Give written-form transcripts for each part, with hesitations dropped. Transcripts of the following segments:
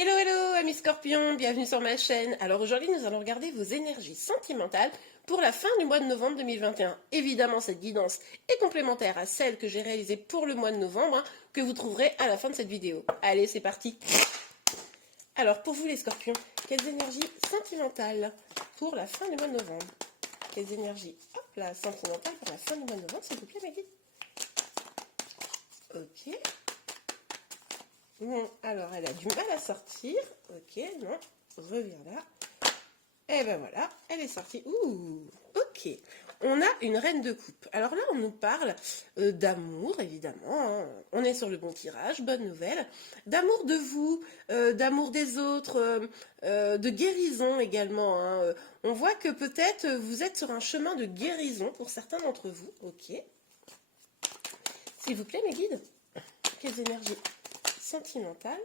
Hello hello amis scorpions, bienvenue sur ma chaîne. Alors aujourd'hui nous allons regarder vos énergies sentimentales pour la fin du mois de novembre 2021. Évidemment cette guidance est complémentaire à celle que j'ai réalisée pour le mois de novembre, que vous trouverez à la fin de cette vidéo. Allez c'est parti. Alors pour vous les scorpions, quelles énergies sentimentales pour la fin du mois de novembre? Quelles énergies sentimentales pour la fin du mois de novembre s'il vous plaît Maggie? Ok. Bon, alors elle a du mal à sortir. Ok, non, reviens là. Et ben voilà, elle est sortie. Ouh, ok. On a une reine de coupe. Alors là, on nous parle d'amour, évidemment. Hein. On est sur le bon tirage, bonne nouvelle. D'amour de vous, d'amour des autres, de guérison également. Hein. On voit que peut-être vous êtes sur un chemin de guérison pour certains d'entre vous. Ok. S'il vous plaît, mes guides, quelles énergies sentimentale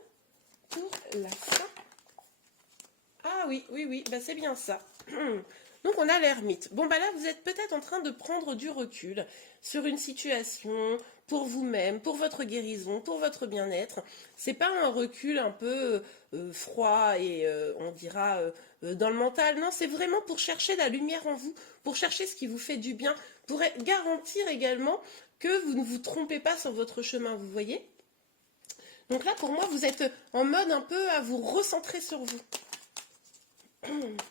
pour la fin. Ah oui, bah c'est bien ça. Donc on a l'ermite. Bon bah là vous êtes peut-être en train de prendre du recul sur une situation pour vous-même, pour votre guérison, pour votre bien-être. C'est pas un recul un peu froid et on dira dans le mental. Non, c'est vraiment pour chercher la lumière en vous, pour chercher ce qui vous fait du bien, pour garantir également que vous ne vous trompez pas sur votre chemin, vous voyez. Donc là, pour moi, vous êtes en mode un peu à vous recentrer sur vous.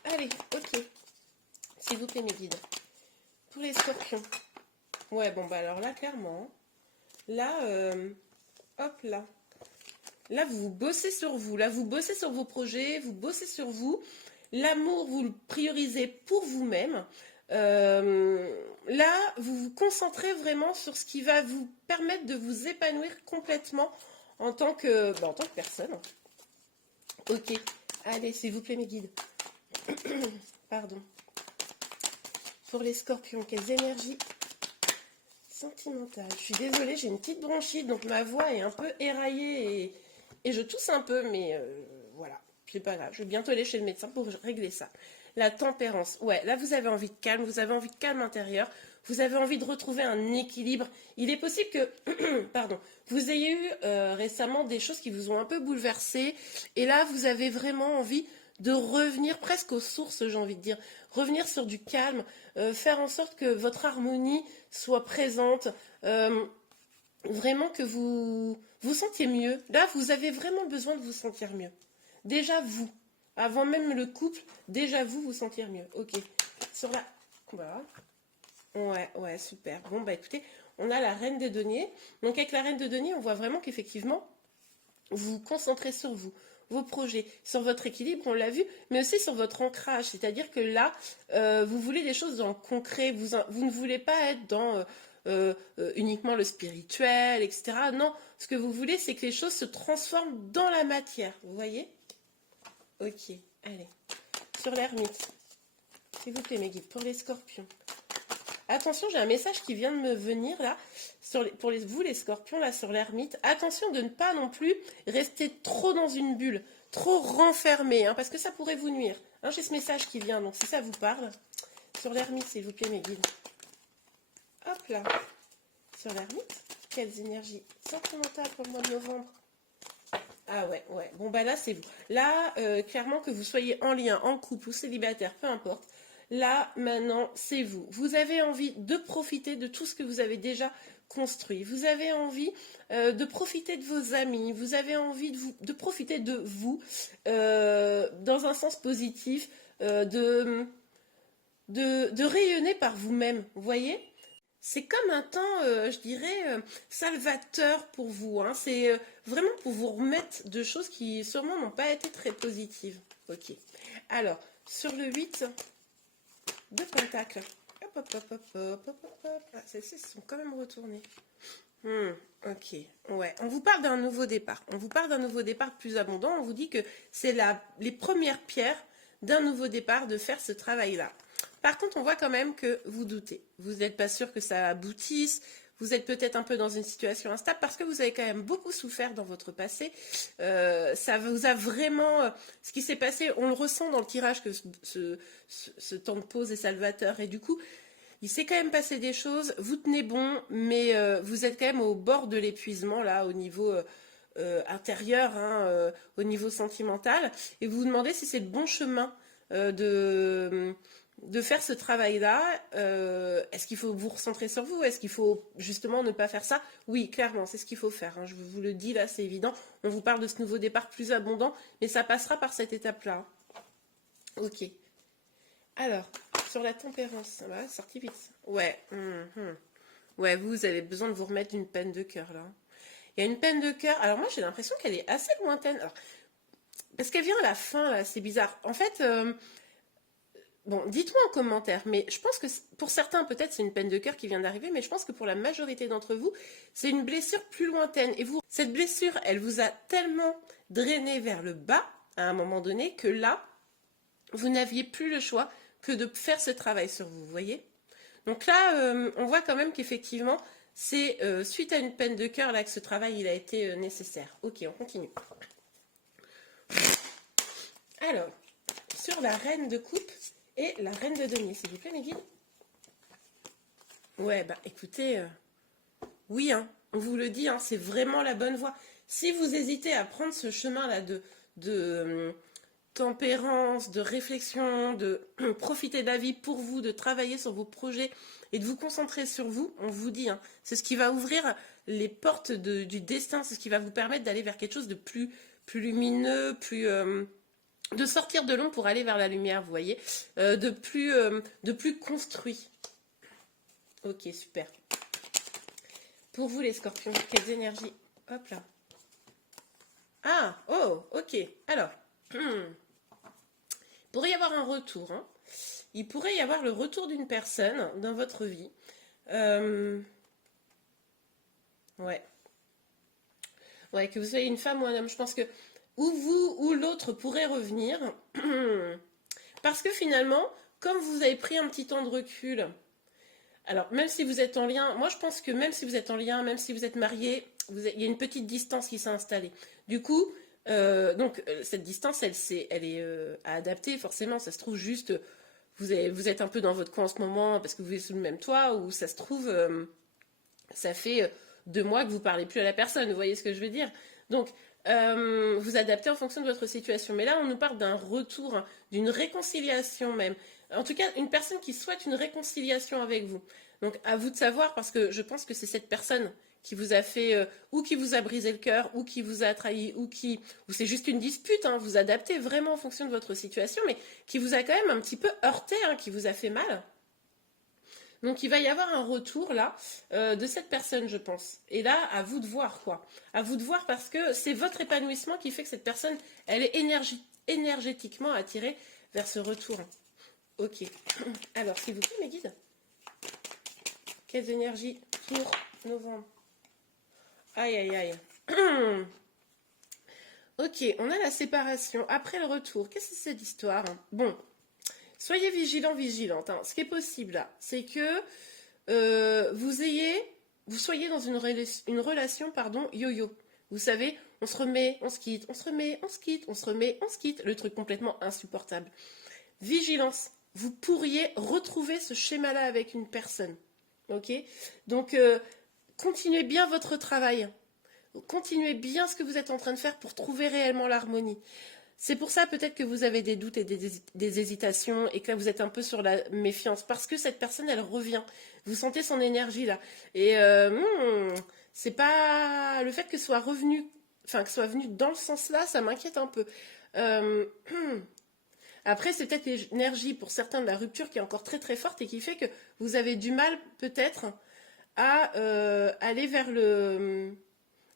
Allez, ok. S'il vous plaît, mes guides. Pour les scorpions. Ouais, bon, bah alors là, clairement. Là, hop là. Là, vous bossez sur vous. Là, vous bossez sur vos projets. Vous bossez sur vous. L'amour, vous le priorisez pour vous-même. Là, vous vous concentrez vraiment sur ce qui va vous permettre de vous épanouir complètement en tant que personne. Ok. Allez, s'il vous plaît, mes guides. Pardon. Pour les scorpions, quelles énergies sentimentales. Je suis désolée, j'ai une petite bronchite, donc ma voix est un peu éraillée et je tousse un peu, mais voilà. C'est pas grave. Je vais bientôt aller chez le médecin pour régler ça. La tempérance. Ouais, là, vous avez envie de calme, vous avez envie de calme intérieur. Vous avez envie de retrouver un équilibre. Il est possible que, pardon, vous ayez eu récemment des choses qui vous ont un peu bouleversé. Et là, vous avez vraiment envie de revenir presque aux sources, j'ai envie de dire. Revenir sur du calme, faire en sorte que votre harmonie soit présente. Vraiment que vous vous sentiez mieux. Là, vous avez vraiment besoin de vous sentir mieux. Déjà vous, avant même le couple, déjà vous vous sentir mieux. Ok. Sur la... Voilà. Ouais, super. Bon, bah écoutez, on a la reine des deniers. Donc avec la reine de deniers, on voit vraiment qu'effectivement, vous vous concentrez sur vous, vos projets, sur votre équilibre, on l'a vu, mais aussi sur votre ancrage. C'est-à-dire que là, vous voulez des choses dans le concret. Vous ne voulez pas être dans uniquement le spirituel, etc. Non, ce que vous voulez, c'est que les choses se transforment dans la matière. Vous voyez? Ok, allez. Sur l'ermite. S'il vous plaît, mes guides, pour les scorpions. Attention, j'ai un message qui vient de me venir là, vous les scorpions, là sur l'ermite. Attention de ne pas non plus rester trop dans une bulle, trop renfermé, hein, parce que ça pourrait vous nuire. Hein, j'ai ce message qui vient, donc si ça vous parle, sur l'ermite, s'il vous plaît, mes guides. Hop là, sur l'ermite, quelles énergies sentimentales pour le mois de novembre. Ah ouais, bon bah là c'est vous. Là, clairement que vous soyez en lien, en couple ou célibataire, peu importe. Là, maintenant, c'est vous. Vous avez envie de profiter de tout ce que vous avez déjà construit. Vous avez envie de profiter de vos amis. Vous avez envie de profiter de vous dans un sens positif, de rayonner par vous-même. Vous voyez ? C'est comme un temps, je dirais, salvateur pour vous. Hein. C'est vraiment pour vous remettre de choses qui sûrement n'ont pas été très positives. Ok. Alors, sur le 8 de Pentacle. Ah, celles-ci sont quand même retournées. Ok. Ouais. On vous parle d'un nouveau départ. On vous parle d'un nouveau départ plus abondant. On vous dit que c'est les premières pierres d'un nouveau départ de faire ce travail-là. Par contre, on voit quand même que vous doutez. Vous n'êtes pas sûr que ça aboutisse. Vous êtes peut-être un peu dans une situation instable parce que vous avez quand même beaucoup souffert dans votre passé. Ça vous a vraiment... ce qui s'est passé, on le ressent dans le tirage que ce temps de pause est salvateur. Et du coup, il s'est quand même passé des choses. Vous tenez bon, mais vous êtes quand même au bord de l'épuisement, là, au niveau intérieur, hein, au niveau sentimental, et vous vous demandez si c'est le bon chemin de faire ce travail-là. Est-ce qu'il faut vous recentrer sur vous? Est-ce qu'il faut justement ne pas faire ça? Oui, clairement, c'est ce qu'il faut faire, hein. Je vous le dis là, c'est évident. On vous parle de ce nouveau départ plus abondant, mais ça passera par cette étape-là. Ok. Alors, sur la tempérance, ça va, sorti vite. Ouais. Ouais, vous avez besoin de vous remettre d'une peine de cœur là. Il y a une peine de cœur. Alors moi, j'ai l'impression qu'elle est assez lointaine. Alors, parce qu'elle vient à la fin là, c'est bizarre. En fait, bon, dites-moi en commentaire, mais je pense que pour certains, peut-être c'est une peine de cœur qui vient d'arriver, mais je pense que pour la majorité d'entre vous, c'est une blessure plus lointaine. Et vous, cette blessure, elle vous a tellement drainé vers le bas à un moment donné que là, vous n'aviez plus le choix que de faire ce travail sur vous, vous voyez? Donc là, on voit quand même qu'effectivement, c'est suite à une peine de cœur là que ce travail il a été nécessaire. Ok, on continue. Alors, sur la reine de coupe et la reine de denier, s'il vous plaît, mes guides. Ouais, bah écoutez, oui, hein, on vous le dit, hein, c'est vraiment la bonne voie. Si vous hésitez à prendre ce chemin-là de tempérance, de réflexion, de profiter de la vie pour vous, de travailler sur vos projets et de vous concentrer sur vous, on vous dit, hein, c'est ce qui va ouvrir les portes du destin, c'est ce qui va vous permettre d'aller vers quelque chose de plus lumineux, de sortir de l'ombre pour aller vers la lumière, vous voyez, de plus construit. Ok, super. Pour vous les scorpions, quelles énergies? Hop là. Ah, oh, ok. Alors, il pourrait y avoir un retour, hein. Il pourrait y avoir le retour d'une personne dans votre vie. Ouais. Ouais, que vous soyez une femme ou un homme, je pense que ou vous ou l'autre pourrait revenir. Parce que finalement, comme vous avez pris un petit temps de recul, alors même si vous êtes en lien, moi je pense que même si vous êtes en lien, même si vous êtes marié, il y a une petite distance qui s'est installée. Du coup, cette distance, elle est à adapter, forcément. Ça se trouve juste, vous êtes un peu dans votre coin en ce moment parce que vous êtes sous le même toit, ou ça se trouve, ça fait 2 mois que vous ne parlez plus à la personne, vous voyez ce que je veux dire? Donc, vous adaptez en fonction de votre situation. Mais là, on nous parle d'un retour, hein, d'une réconciliation même. En tout cas, une personne qui souhaite une réconciliation avec vous. Donc, à vous de savoir, parce que je pense que c'est cette personne qui vous a fait, ou qui vous a brisé le cœur, ou qui vous a trahi, ou c'est juste une dispute, hein, vous adaptez vraiment en fonction de votre situation, mais qui vous a quand même un petit peu heurté, hein, qui vous a fait mal. Donc il va y avoir un retour là de cette personne, je pense. Et là, à vous de voir quoi. À vous de voir parce que c'est votre épanouissement qui fait que cette personne, elle est énergétiquement attirée vers ce retour. Ok. Alors, s'il vous plaît, mes guides. Quelles énergies pour novembre? Aïe, aïe, aïe. Ok, on a la séparation. Après le retour, qu'est-ce que c'est cette histoire? Bon, soyez vigilants, vigilantes, hein. Ce qui est possible là, c'est que vous soyez dans une relation, pardon, yo-yo. Vous savez, on se remet, on se quitte, on se remet, on se quitte, on se remet, on se quitte. Le truc complètement insupportable. Vigilance. Vous pourriez retrouver ce schéma-là avec une personne. Ok? Donc, continuez bien votre travail. Continuez bien ce que vous êtes en train de faire pour trouver réellement l'harmonie. C'est pour ça peut-être que vous avez des doutes et des hésitations et que là vous êtes un peu sur la méfiance parce que cette personne elle revient. Vous sentez son énergie là. Et c'est pas le fait que soit revenu, enfin que soit venu dans le sens là, ça m'inquiète un peu. Après c'est peut-être l'énergie pour certains de la rupture qui est encore très très forte et qui fait que vous avez du mal peut-être à aller vers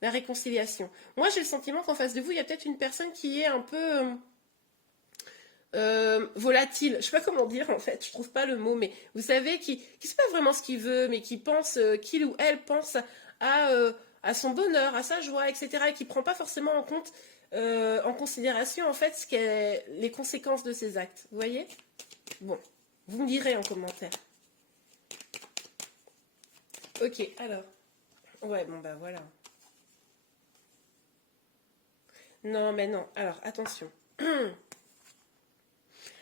la réconciliation. Moi, j'ai le sentiment qu'en face de vous, il y a peut-être une personne qui est un peu volatile. Je ne sais pas comment dire, en fait. Je ne trouve pas le mot, mais vous savez, qui ne sait pas vraiment ce qu'il veut, mais qui pense, qu'il ou elle pense à son bonheur, à sa joie, etc. Et qui ne prend pas forcément en considération, en fait, les conséquences de ses actes. Vous voyez? Bon, vous me direz en commentaire. Ok, alors. Ouais, bon, bah voilà. Non, mais non. Alors, attention.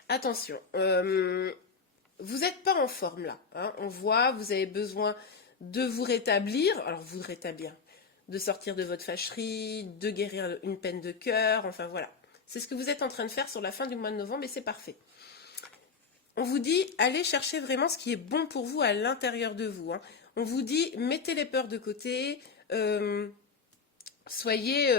Attention. Vous n'êtes pas en forme là. Hein. On voit, vous avez besoin de vous rétablir. Alors, vous rétablir. de sortir de votre fâcherie, de guérir une peine de cœur, enfin voilà. C'est ce que vous êtes en train de faire sur la fin du mois de novembre et c'est parfait. On vous dit, allez chercher vraiment ce qui est bon pour vous à l'intérieur de vous. Hein. On vous dit, mettez les peurs de côté, soyez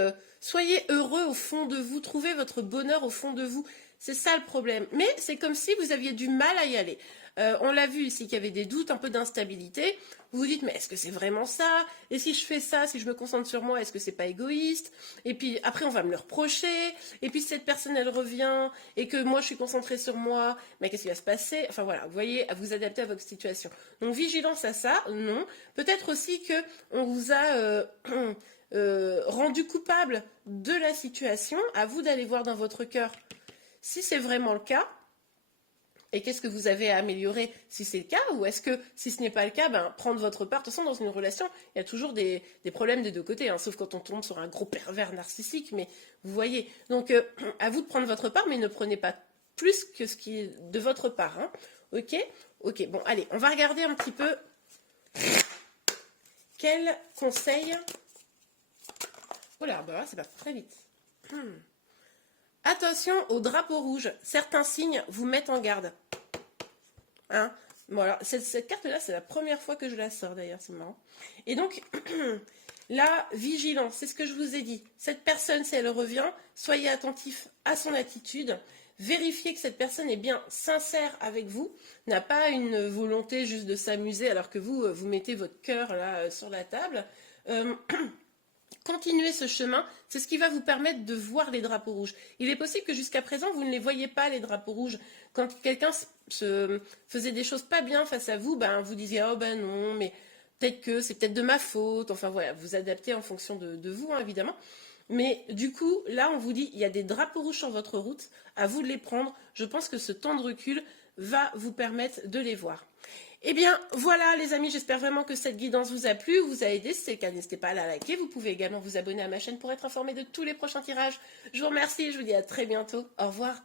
heureux au fond de vous, trouvez votre bonheur au fond de vous. C'est ça le problème. Mais c'est comme si vous aviez du mal à y aller. On l'a vu ici qu'il y avait des doutes, un peu d'instabilité. Vous vous dites, mais est-ce que c'est vraiment ça? Et si je fais ça, si je me concentre sur moi, est-ce que c'est pas égoïste? Et puis après, on va me le reprocher. Et puis si cette personne, elle revient et que moi, je suis concentrée sur moi, mais qu'est-ce qui va se passer? Enfin voilà, vous voyez, à vous adapter à votre situation. Donc vigilance à ça, non. Peut-être aussi que on vous a rendu coupable de la situation. À vous d'aller voir dans votre cœur si c'est vraiment le cas. Et qu'est-ce que vous avez à améliorer si c'est le cas? Ou est-ce que, si ce n'est pas le cas, prendre votre part? De toute façon, dans une relation, il y a toujours des problèmes des deux côtés, hein, sauf quand on tombe sur un gros pervers narcissique, mais vous voyez. Donc, à vous de prendre votre part, mais ne prenez pas plus que ce qui est de votre part. Hein. Ok? Ok, bon, allez, on va regarder un petit peu quels conseils... Oh là, bah, c'est pas très vite. Attention au drapeau rouge. Certains signes vous mettent en garde. Hein, voilà, cette carte-là, c'est la première fois que je la sors d'ailleurs, c'est marrant. Et donc, la vigilance, c'est ce que je vous ai dit. Cette personne, si elle revient, soyez attentif à son attitude. Vérifiez que cette personne est bien sincère avec vous, n'a pas une volonté juste de s'amuser alors que vous, vous mettez votre cœur là sur la table. Continuez ce chemin, c'est ce qui va vous permettre de voir les drapeaux rouges. Il est possible que jusqu'à présent, vous ne les voyez pas, les drapeaux rouges. Quand quelqu'un se faisait des choses pas bien face à vous, vous disiez « Oh ben non, mais peut-être que c'est peut-être de ma faute ». Enfin voilà, vous adaptez en fonction de vous, hein, évidemment. Mais du coup, là, on vous dit, il y a des drapeaux rouges sur votre route, à vous de les prendre. Je pense que ce temps de recul va vous permettre de les voir. Eh bien, voilà les amis, j'espère vraiment que cette guidance vous a plu, vous a aidé. Si c'est le cas, n'hésitez pas à la liker. Vous pouvez également vous abonner à ma chaîne pour être informé de tous les prochains tirages. Je vous remercie et je vous dis à très bientôt. Au revoir.